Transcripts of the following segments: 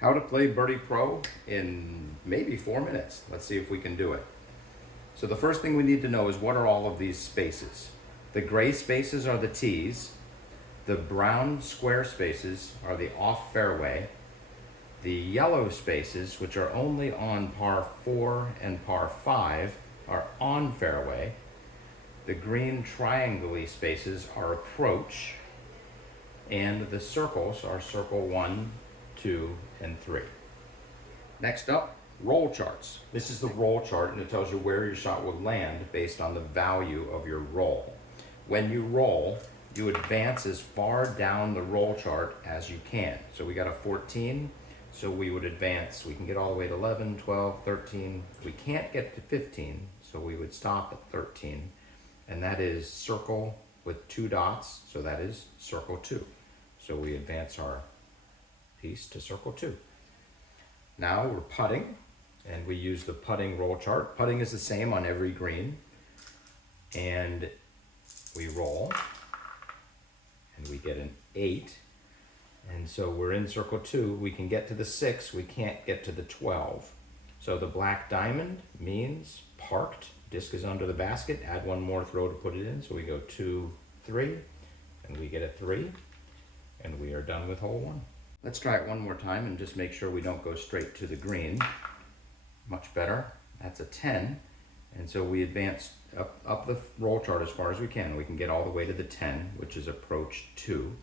How to play Birdie Pro in maybe 4 minutes. Let's see if we can do it. So the first thing we need to know is what are all of these spaces. The gray spaces are the tees. The brown square spaces are the off fairway. The yellow spaces, which are only on par 4 and par 5, are on fairway. The green triangle-y spaces are approach. And the circles are circle 1, 2, and 3. Next up, roll charts. This is the roll chart, and it tells you where your shot will land based on the value of your roll. When you roll, you advance as far down the roll chart as you can. So we got a 14, so we would advance. We can get all the way to 11, 12, 13. We can't get to 15, so we would stop at 13. And that is circle with 2 dots, so that is circle 2. So we advance our piece to circle 2. Now we're putting, and we use the putting roll chart. Putting is the same on every green. And we roll, and we get an 8. And so we're in circle 2. We can get to the 6, we can't get to the 12. So the black diamond means parked. Disc is under the basket. Add one more throw to put it in. So we go 2, 3, and we get a 3. And we are done with hole 1. Let's try it one more time and just make sure we don't go straight to the green. Much better. That's a 10. And so we advance up the roll chart as far as we can. We can get all the way to the 10, which is approach 2.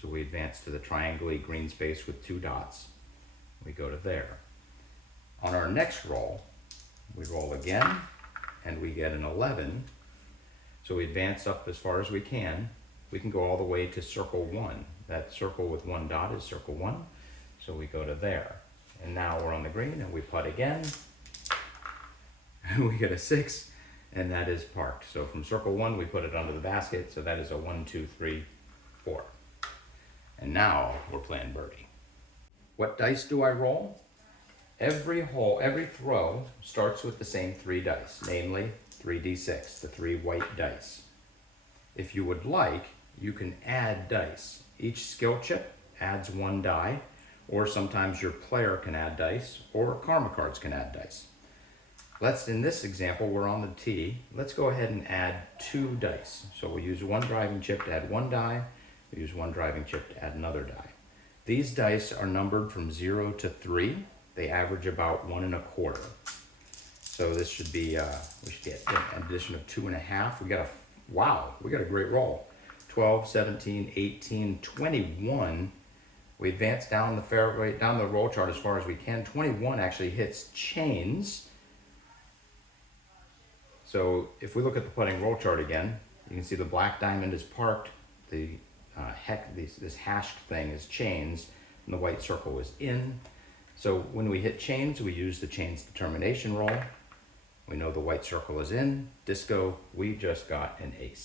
So we advance to the triangle-y green space with 2 dots. We go to there. On our next roll, we roll again, and we get an 11. So we advance up as far as we can. We can go all the way to circle 1. That circle with 1 dot is circle 1. So we go to there. And now we're on the green and we putt again. We get a 6, and that is parked. So from circle 1, we put it under the basket. So that is a 1, 2, 3, 4. And now we're playing birdie. What dice do I roll? Every hole, every throw starts with the same 3 dice, namely 3d6, the 3 white dice. If you would like, you can add dice. Each skill chip adds 1 die, or sometimes your player can add dice, or karma cards can add dice. In this example, we're on the tee. Let's go ahead and add 2 dice. So we'll use 1 driving chip to add 1 die. We'll use 1 driving chip to add another die. These dice are numbered from 0 to 3. They average about 1 1/4. So this should be, we should get an addition of 2.5. We got a great roll. 12, 17, 18, 21. We advance down the fairway, down the roll chart as far as we can. 21 actually hits chains. So if we look at the putting roll chart again, you can see the black diamond is parked. The this hashed thing is chains, and the white circle is in. So when we hit chains, we use the chains determination roll. We know the white circle is in. Disco, we just got an ace.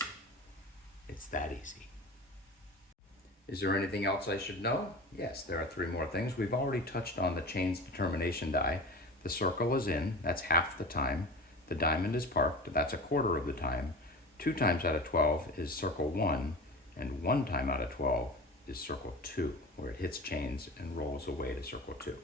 It's that easy. Is there anything else I should know? Yes, there are 3 more things. We've already touched on the chains determination die. The circle is in, that's half the time. The diamond is parked, that's 1/4 of the time. 2 times out of 12 is circle 1, and 1 time out of 12 is circle 2, where it hits chains and rolls away to circle 2.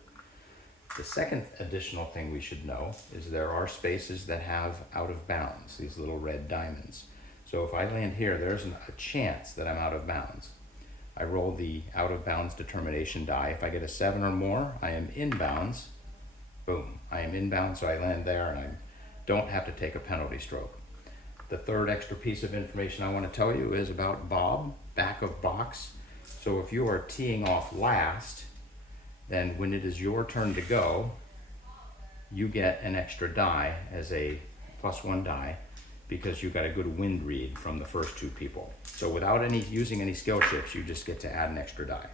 The second additional thing we should know is there are spaces that have out of bounds, these little red diamonds. So if I land here, there's a chance that I'm out of bounds. I roll the out of bounds determination die. If I get a 7 or more, I am in bounds. Boom, I am in bounds, so I land there and I don't have to take a penalty stroke. The third extra piece of information I want to tell you is about Bob, back of box. So if you are teeing off last, then when it is your turn to go, you get an extra die as a +1 die because you got a good wind read from the first 2 people. So without using any skill chips, you just get to add an extra die.